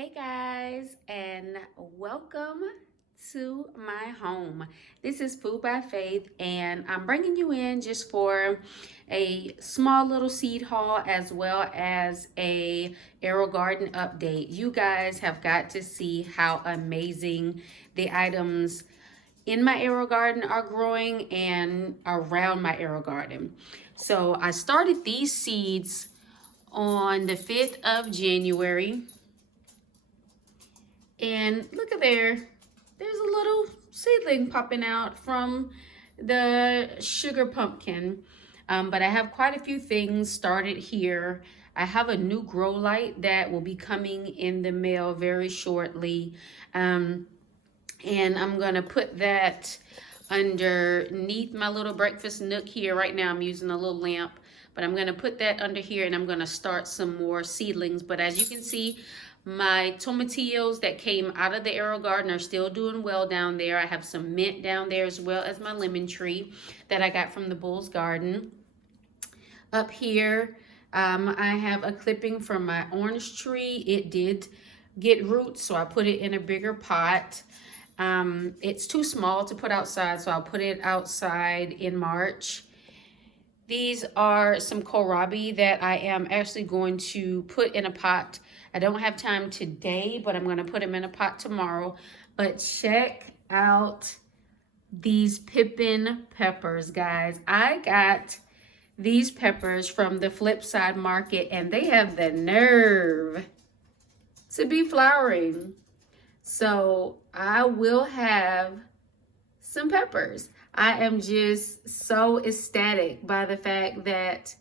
Hey guys, and welcome to my home. This is Food by Faith, and I'm bringing you in just for a small little seed haul as well as a Aero Garden update. You guys have got to see how amazing the items in my Aero Garden are growing and around my Aero Garden. So I started these seeds on the 5th of January. And look at there, there's a little seedling popping out from the sugar pumpkin. But I have quite a few things started here. I have a new grow light that will be coming in the mail very shortly. And I'm gonna put that underneath my little breakfast nook here. Right now I'm using a little lamp, but I'm gonna put that under here and I'm gonna start some more seedlings. But as you can see, my tomatillos that came out of the Aero Garden are still doing well down there. I have some mint down there as well as my lemon tree that I got from the Bull's Garden. Up here, I have a clipping from my orange tree. It did get roots, so I put it in a bigger pot. It's too small to put outside, so I'll put it outside in March. These are some kohlrabi that I am actually going to put in a pot. I don't have time today, but I'm going to put them in a pot tomorrow. But check out these pippin peppers, guys. I got these peppers from the Flipside Market, and they have the nerve to be flowering. So I will have some peppers. I am just so ecstatic by the fact that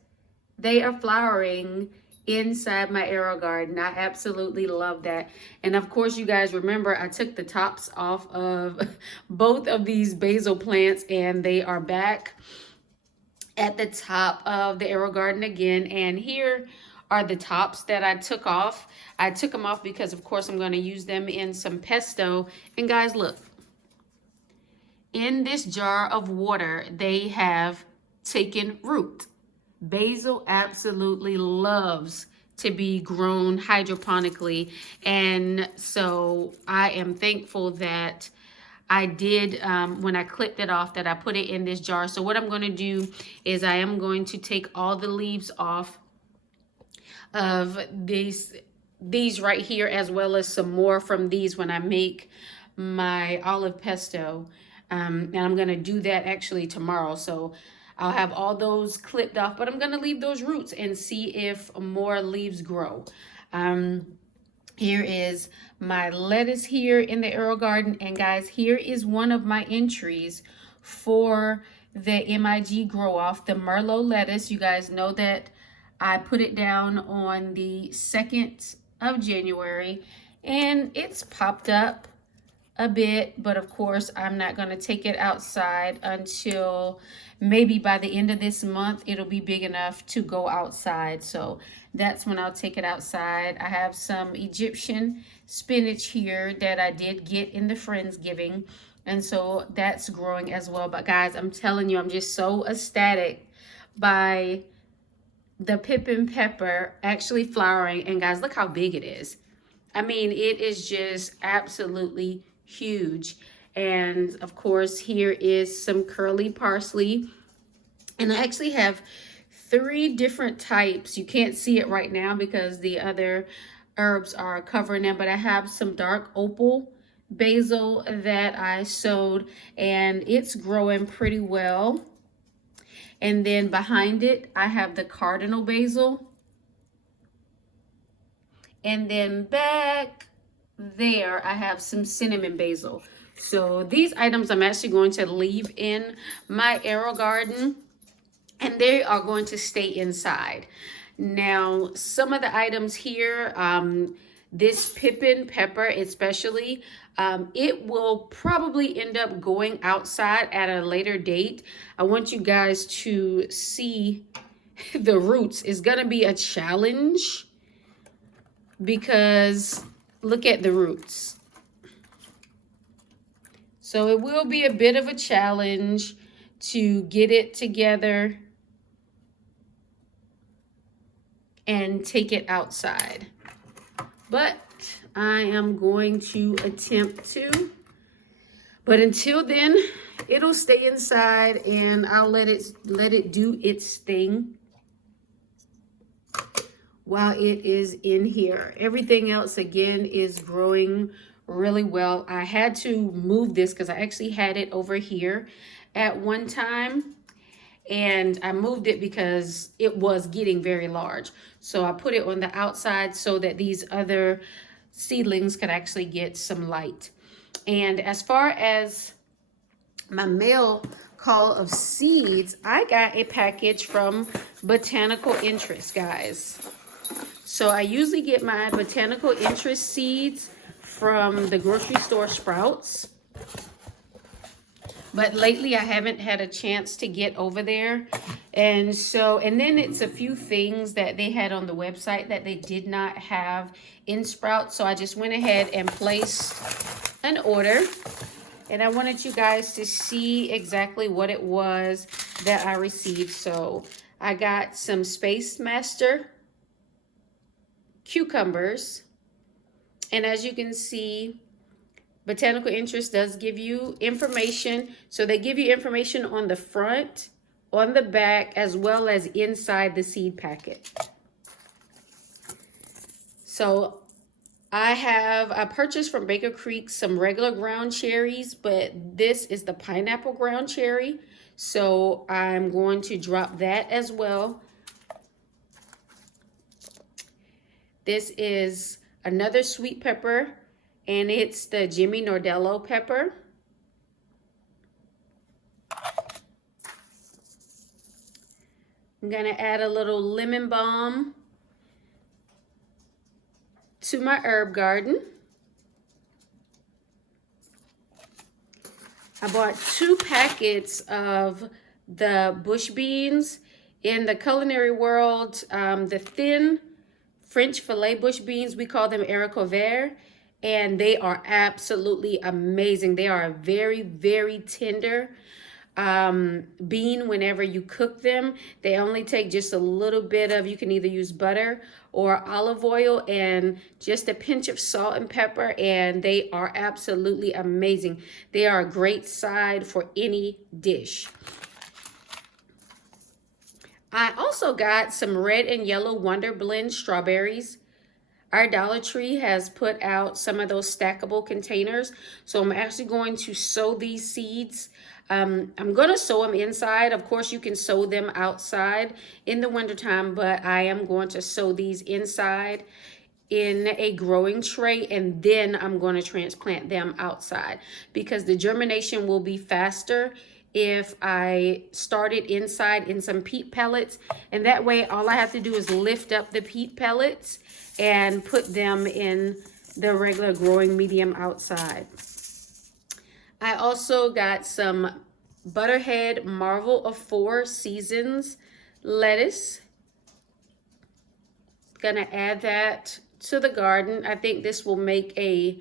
they are flowering inside my Aero Garden. I absolutely love that. And of course, you guys remember I took the tops off of both of these basil plants and they are back at the top of the Aero Garden again. And here are the tops that I took off. I took them off because of course I'm going to use them in some pesto. And guys, look. In this jar of water, they have taken root. Basil absolutely loves to be grown hydroponically, and so I am thankful that I did, when I clipped it off, that I put it in this jar. So what I'm going to do is I am going to take all the leaves off of these right here, as well as some more from these when I make my olive pesto. And I'm going to do that actually tomorrow. So I'll have all those clipped off, but I'm going to leave those roots and see if more leaves grow. Here is my lettuce here in the Aero Garden. And guys, here is one of my entries for the MIG Grow Off, the Merlot lettuce. You guys know that I put it down on the 2nd of January and it's popped up a bit, but of course I'm not going to take it outside until maybe by the end of this month it'll be big enough to go outside. So that's when I'll take it outside. I have some Egyptian spinach here that I did get in the Friendsgiving, and so that's growing as well. But guys, I'm telling you, I'm just so ecstatic by the pippin pepper actually flowering. And guys, look how big it is. I mean, it is just absolutely huge. And of course, here is some curly parsley. And I actually have 3 different types. You can't see it right now because the other herbs are covering them, but I have some dark opal basil that I sowed and it's growing pretty well. And then behind it, I have the cardinal basil. And then back there, I have some cinnamon basil. So these items I'm actually going to leave in my Aero Garden, and they are going to stay inside. Now, some of the items here, this pippin pepper especially, it will probably end up going outside at a later date. I want you guys to see the roots. It's going to be a challenge because look at the roots. So it will be a bit of a challenge to get it together and take it outside. but I am going to attempt to. But until then, it'll stay inside and I'll let it do its thing while it is in here. Everything else again is growing really well. I had to move this because I actually had it over here at one time, and I moved it because it was getting very large. So I put it on the outside so that these other seedlings could actually get some light. And as far as my mail call of seeds, I got a package from Botanical Interest, guys. So I usually get my Botanical Interest seeds from the grocery store Sprouts. But lately I haven't had a chance to get over there. And then it's a few things that they had on the website that they did not have in Sprouts. So I just went ahead and placed an order. And I wanted you guys to see exactly what it was that I received. So I got some Space Master cucumbers. And as you can see, Botanical Interest does give you information. So they give you information on the front, on the back, as well as inside the seed packet. So I purchased from Baker Creek some regular ground cherries, but this is the pineapple ground cherry. So I'm going to drop that as well. This is another sweet pepper, and it's the Jimmy Nordello pepper. I'm gonna add a little lemon balm to my herb garden. I bought 2 packets of the bush beans. In the culinary world, the thin French filet bush beans, we call them Aero Garden, and they are absolutely amazing. They are a very, very tender bean whenever you cook them. They only take just a little bit of, you can either use butter or olive oil and just a pinch of salt and pepper, and they are absolutely amazing. They are a great side for any dish. I also got some red and yellow Wonder Blend strawberries. Our Dollar Tree has put out some of those stackable containers. So I'm actually going to sow these seeds. I'm going to sow them inside. Of course, you can sow them outside in the wintertime, but I am going to sow these inside in a growing tray, and then I'm going to transplant them outside because the germination will be faster if I start it inside in some peat pellets. And that way, all I have to do is lift up the peat pellets and put them in the regular growing medium outside. I also got some Butterhead Marvel of 4 Seasons lettuce. Gonna add that to the garden. I think this will make a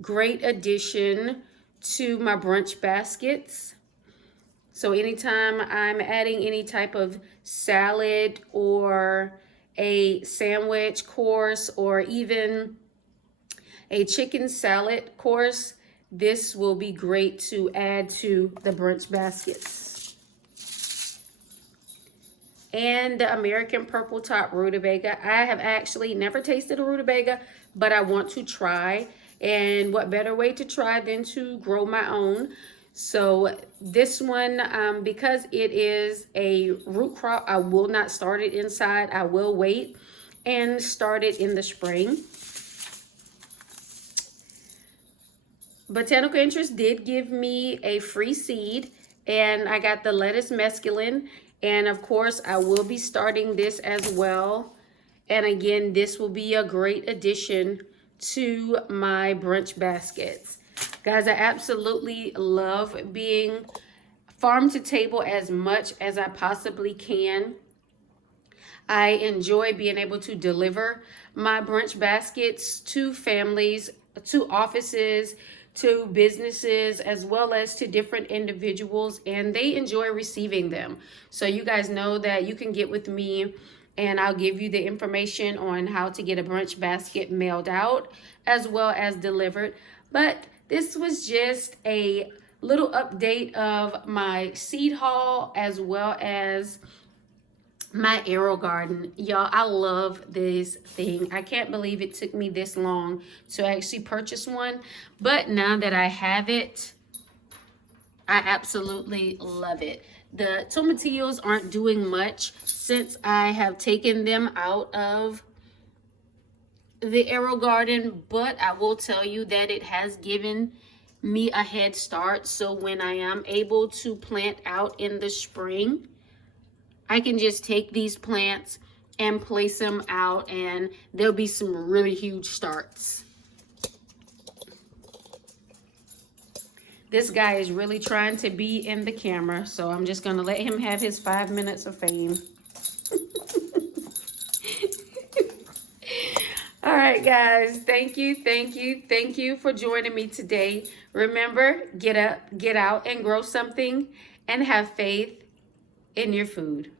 great addition to my brunch baskets. So anytime I'm adding any type of salad or a sandwich course or even a chicken salad course, this will be great to add to the brunch baskets. And the American Purple Top Rutabaga. I have actually never tasted a rutabaga, but I want to try. And what better way to try than to grow my own? So this one, because it is a root crop, I will not start it inside. I will wait and start it in the spring. Botanical Interest did give me a free seed, and I got the lettuce mesclun. And of course, I will be starting this as well. And again, this will be a great addition to my brunch baskets. Guys, I absolutely love being farm to table as much as I possibly can. I enjoy being able to deliver my brunch baskets to families, to offices, to businesses, as well as to different individuals, and they enjoy receiving them. So you guys know that you can get with me and I'll give you the information on how to get a brunch basket mailed out as well as delivered. But this was just a little update of my seed haul as well as my Aero Garden. Y'all, I love this thing. I can't believe it took me this long to actually purchase one, but now that I have it, I absolutely love it. The tomatillos aren't doing much since I have taken them out of the Aero Garden, but I will tell you that it has given me a head start. So when I am able to plant out in the spring, I can just take these plants and place them out, and there'll be some really huge starts. This guy is really trying to be in the camera, so I'm just gonna let him have his 5 minutes of fame. All right, guys, thank you for joining me today. Remember, get up, get out, and grow something, and have faith in your food.